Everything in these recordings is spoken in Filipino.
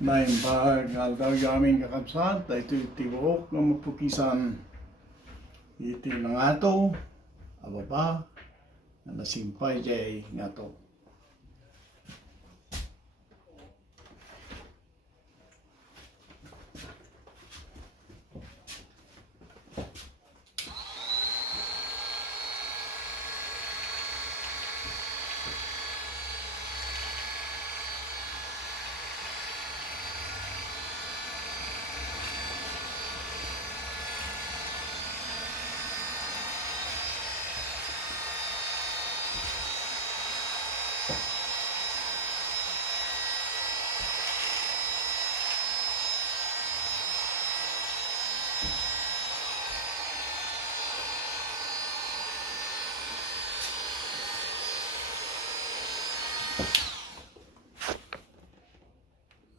Naimbag nga daw yamin kakabsat, dahito tibuok ng mapukisan. Iti na nga to, ababa, na nasimpay jay nga to.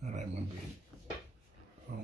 Aray mabili. Oh.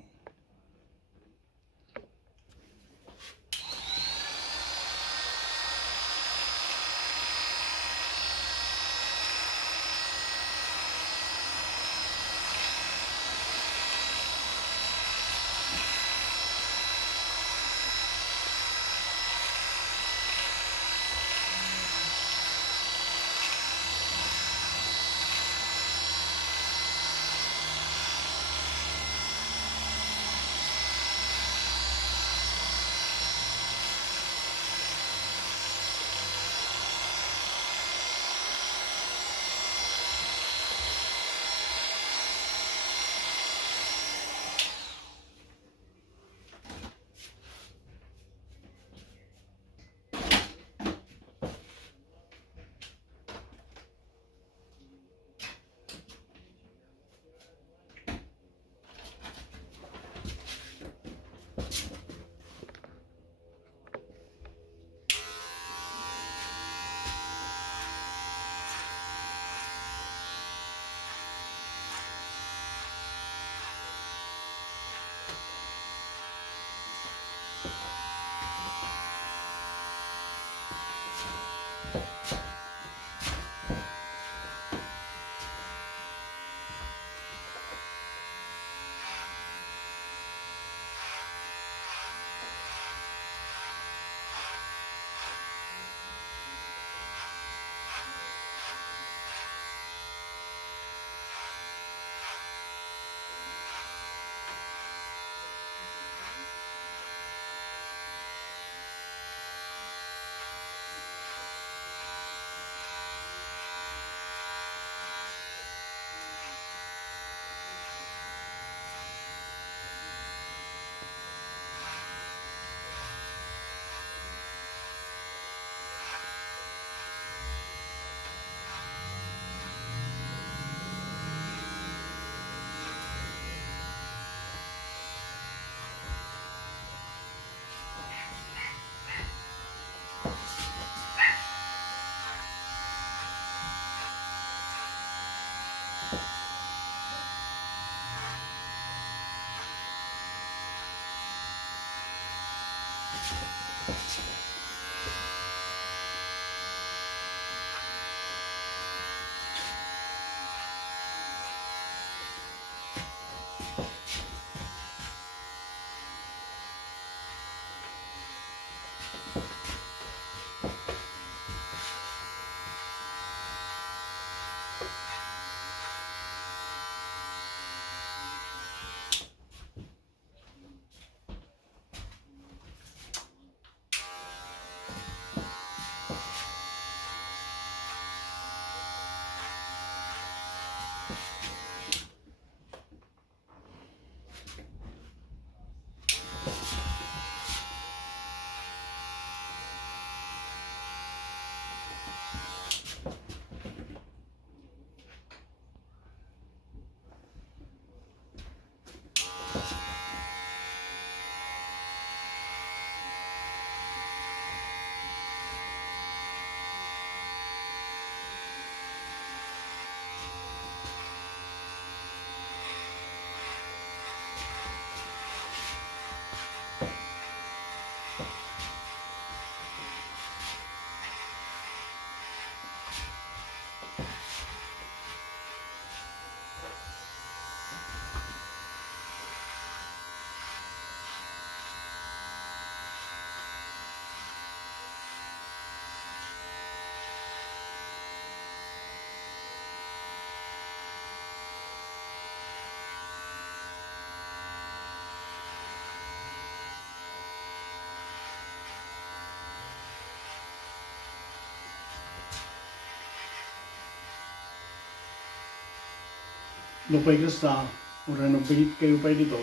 Lupay kasta, ura no bilit kayo pa dito.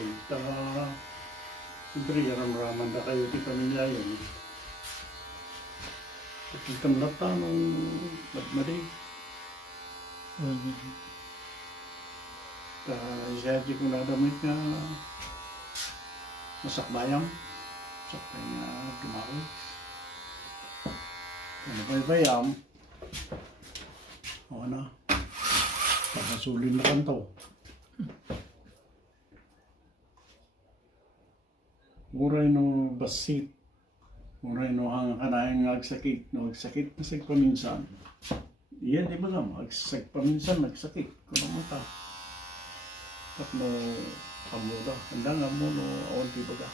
Siyempre, yaram-raman na kayo di pamilya yun. Pagkitam na ta nung magmali. Siya di ko nadamit nga masakbayang. Sakbay nga dumawi. Ano bayam? O na. Pakasulin na kanto. Muray no basit. Muray no hang kanayang nagsakit. Nagsakit na sa paminsan. Iyan di ba lang? Nagsakit paminsan, nagsakit. Kung mata. Tapno kamuda. Handa nga mo no awan di baga.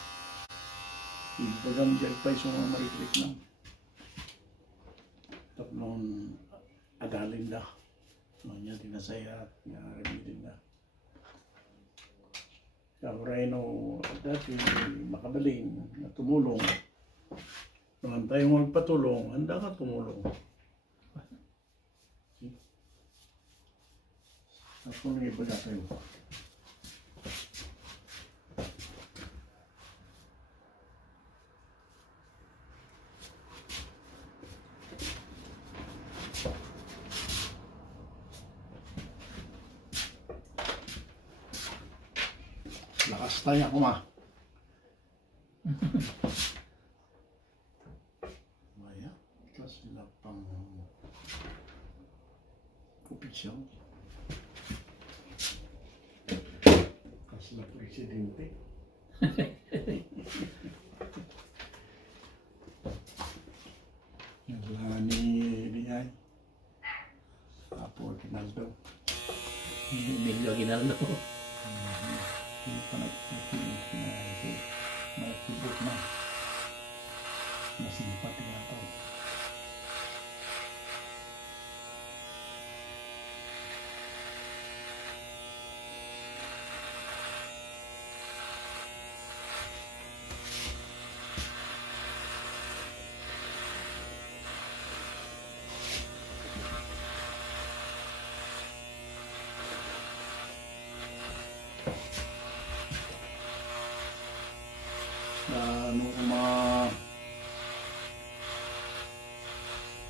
Ibagam dyan pa yung mga mariklik na. Tapno adalin da. Niya tinasaya at nga remedin na. Kahuray no dati makabalin na tumulong. Naman tayo magpatulong, handa ka tumulong. Ako nang iba na tayo. Lakas tayo ako ma. Maya, kasi na pang opisyal. Kasi na presidente. Wala ni ay. Apo Ginaldo. Emilio Aguinaldo. Hindi pa nagtibot na. Nasimpat nga ito.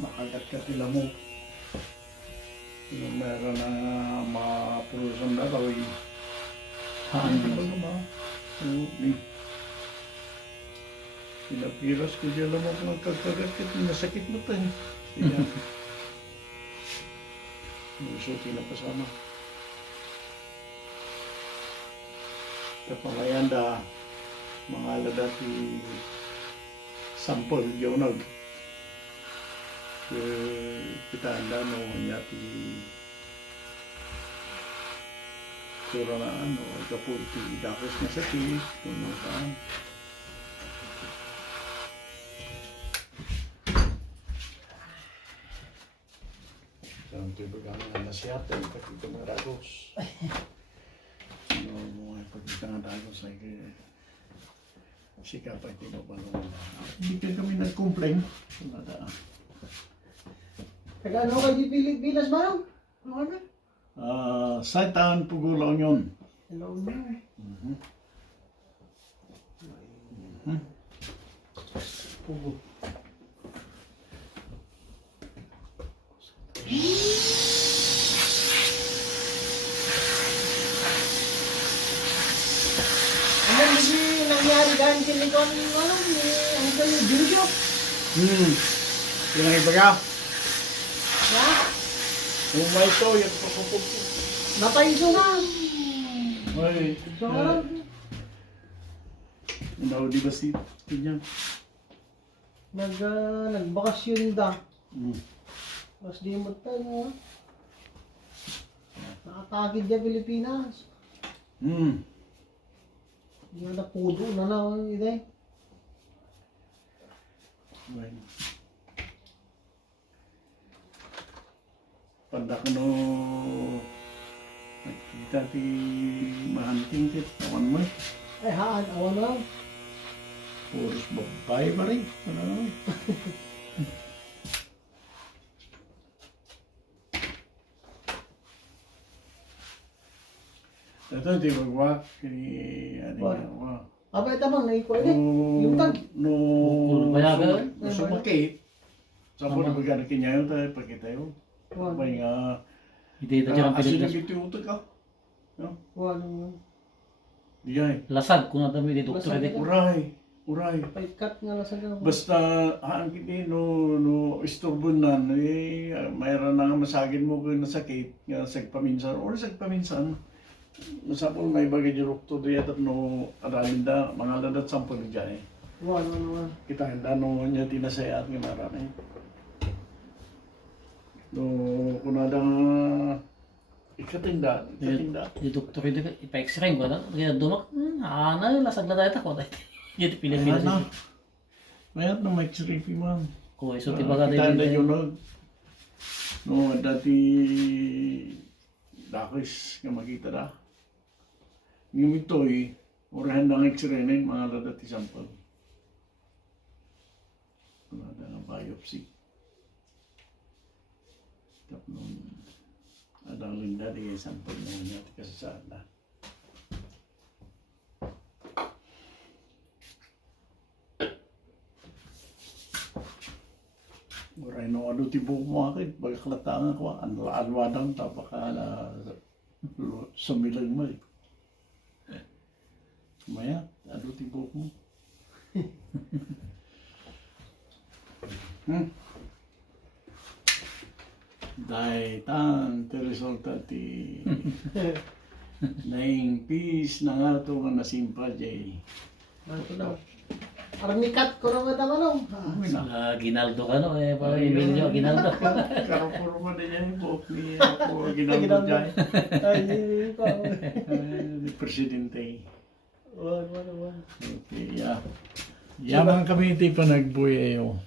Makagat-gat nila mo. Yung meron na ma-production na daw eh. Ano ba naman? Pinapiras ko dyan lang ako ng kagkagat-gat. Nasakit na tayo. Siya. Gusto tinapasama. Kapamayanda, mga ladati sampol yunag. Kita anda no nyati corona ano kapunti dakos na sakit kuno kan sampai begang nasihat dan pagkita ng dagos no mo ay pagkita ng dagos ay sikap ay tinobalong hindi kami nag-complain nada. Taga ano kay Bilas Manong? Ano kami? Saitan Pugulong yun. Hello na. Pugo. Ano hindi nangyari dahil kinikon ano ni Uncle Julio? Yung ang iba ka? Ha? Umay to, yung pasupog ko. Napaiso na. Ay, So ano? di ba si Tinya? Nagbakasyon da. Mas di mo tayo. Nakatagid niya Pilipinas. Hindi na pudo na lang ide. Well, pandak no nakita ti mahanting tit awan mo Ay haan, awan na. puros babae pa rin ano Ito, di magwak. Kini, ano Wala. nga, wa. Apa ito bang naikuha eh? Yung tag. Bukul bayagan. Sumakit. Sapo na bagana kinyayo tayo, pagkitayo. Wala. Abay nga, Hindi ito dyan ang asin na Pilipinas. gitu utak ka. Wala. Diyay. Lasag kung natami di doktor Lasag di. ito. Uray. Paikat nga lang sa gawa. Basta, haan kiti, no, isturbo na, mayroon na nga masagin mo kung nasakit, nga sagpaminsan, or sagpaminsan, masapol may bagay di rukto di at no, aralin da, mga ladat sampol dyan eh. Wala. Kita handa no niya tinasayat nga marami. No, kunada nga, ikatinda. Di doktor di ipa-x-ray ko na. Kaya dumak. Ana lasag na tayo tako. Hindi Pilipinas. Ayan na. Mayat na may x-ray man. Ko iso ti baga Kita handa di. yun no, dati dakis nga makita da. Ngayon ito eh, orahan ng x-ray na yung mga ladat isampal. Kunada nga biopsy. Tapos adalin dari sampel na niya kasasada. Oray no ano tibo mo akin, bagakalatangan ko, anwadang tapakala sa milang mo eh. Maya, ano tibo mo? Dahil tan, ti resulta ti naing peace na nga ito nga nasimpa jay. Ito daw. Armikat ko naman naman. Ginaldo ka no eh para Emilio Ginaldo. Karapuro mo din yan, buhok ni ako ginagawa dyan. Ay, hindi pa. Ni Presidente. Wala. Okay, yeah. Yaman kami iti panagbuyayo.